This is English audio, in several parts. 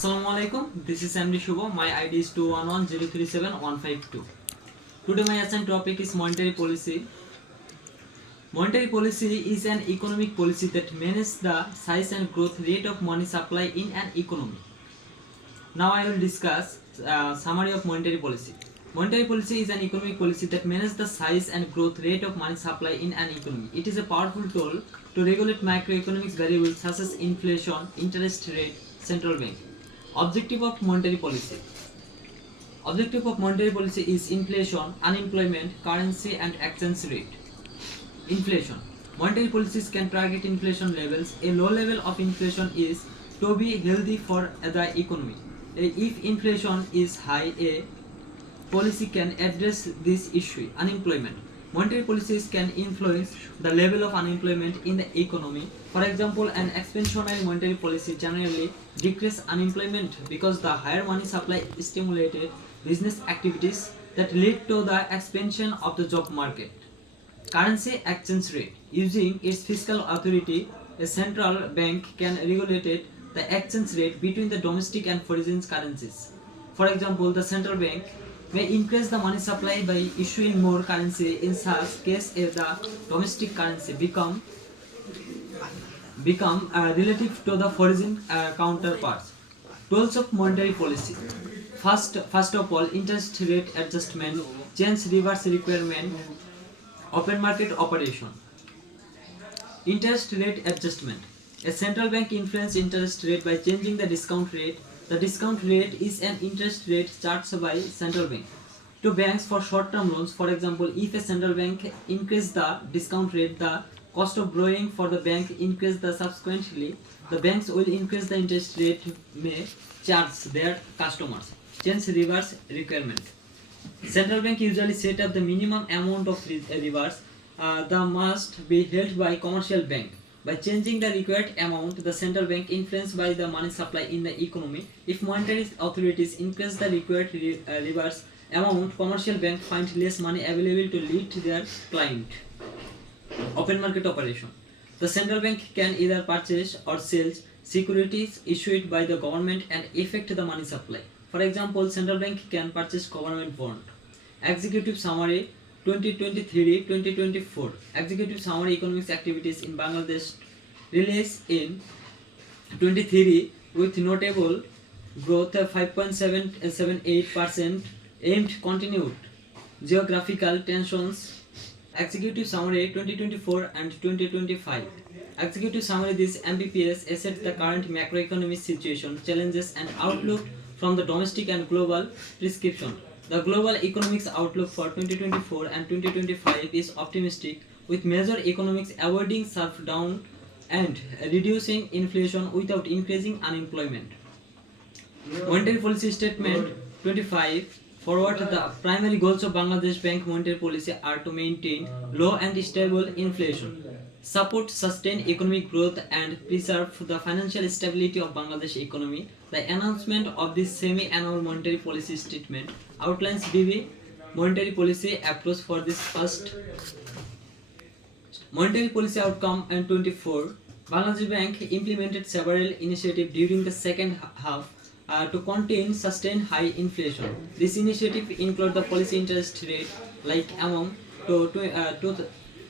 Assalamualaikum. This is MD Suvo. My ID is 211037152. Today my assigned topic is monetary policy. Monetary policy is an economic policy that manages the size and growth rate of money supply in an economy. Now I will discuss summary of monetary policy. Monetary policy is an economic policy that manages the size and growth rate of money supply in an economy. It is a powerful tool to regulate macroeconomic variables such as inflation, interest rate, central bank. Objective of monetary policy. Objective of monetary policy is inflation, unemployment, currency and exchange rate. Inflation. Monetary policies can target inflation levels. A low level of inflation is to be healthy for the economy. If inflation is high, a policy can address this issue. Unemployment. Monetary policies can influence the level of unemployment in the economy. For example, an expansionary monetary policy generally decreases unemployment because the higher money supply stimulated business activities that lead to the expansion of the job market. Currency exchange rate. Using its fiscal authority, a central bank can regulate the exchange rate between the domestic and foreign currencies. For example, the central bank may increase the money supply by issuing more currency. In such case, if the domestic currency become relative to the foreign counterparts. Tools of monetary policy. First of all, interest rate adjustment, change reverse requirement, open market operation. Interest rate adjustment. A central bank influences interest rate by changing the discount rate. The discount rate is an interest rate charged by central bank to banks for short-term loans. For example, if a central bank increases the discount rate, the cost of borrowing for the bank increases subsequently. The banks will increase the interest rate may charge their customers. Change reverse requirement. Central bank usually set up the minimum amount of reverse that must be held by commercial bank. By changing the required amount, the central bank influenced by the money supply in the economy. If monetary authorities increase the required reverse amount, commercial bank find less money available to lead to their client. Open market operation. The central bank can either purchase or sell securities issued by the government and affect the money supply. For example, central bank can purchase government bond. Executive summary 2023-2024. Executive summary economic activities in Bangladesh released in 23 with notable growth of 5.778%, aimed continued geographical tensions. Executive summary 2024 and 2025. Executive summary. This MBPS assessed the current macroeconomic situation, challenges and outlook from the domestic and global prescription. The global economics outlook for 2024 and 2025 is optimistic, with major economics avoiding sharp down and reducing inflation without increasing unemployment. Monetary policy statement 25. Forward, the primary goals of Bangladesh Bank monetary policy are to maintain low and stable inflation, support sustained economic growth and preserve the financial stability of Bangladesh economy. The announcement of this semi-annual monetary policy statement outlines BB monetary policy approach for this first monetary policy outcome. And 24, Bangladesh Bank implemented several initiatives during the second half to contain sustained high inflation. This initiative include the policy interest rate like among to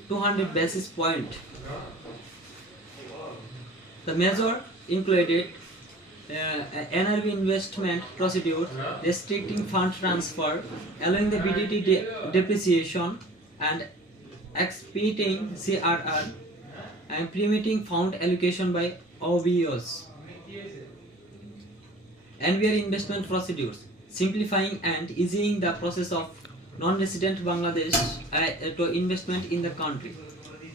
200 basis point. The measure included NRB investment procedure, restricting fund transfer, allowing the BDT depreciation, and expediting CRR, and permitting fund allocation by OBOs. NBR investment procedures, simplifying and easing the process of non-resident Bangladesh to investment in the country,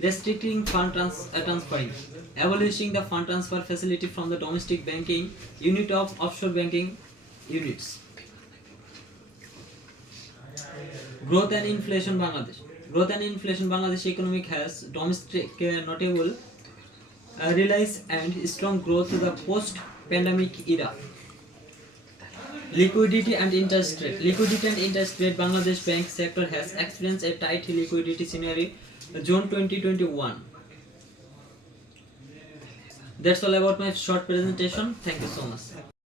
restricting fund transferring, abolishing the fund transfer facility from the domestic banking unit of offshore banking units. Growth and inflation Bangladesh. Growth and inflation Bangladesh economic has domestic notable rise and strong growth to the post-pandemic era. Liquidity and interest rate. Liquidity and interest rate. Bangladesh bank sector has experienced a tight liquidity scenario June 2021. That's all about my short presentation. Thank you so much.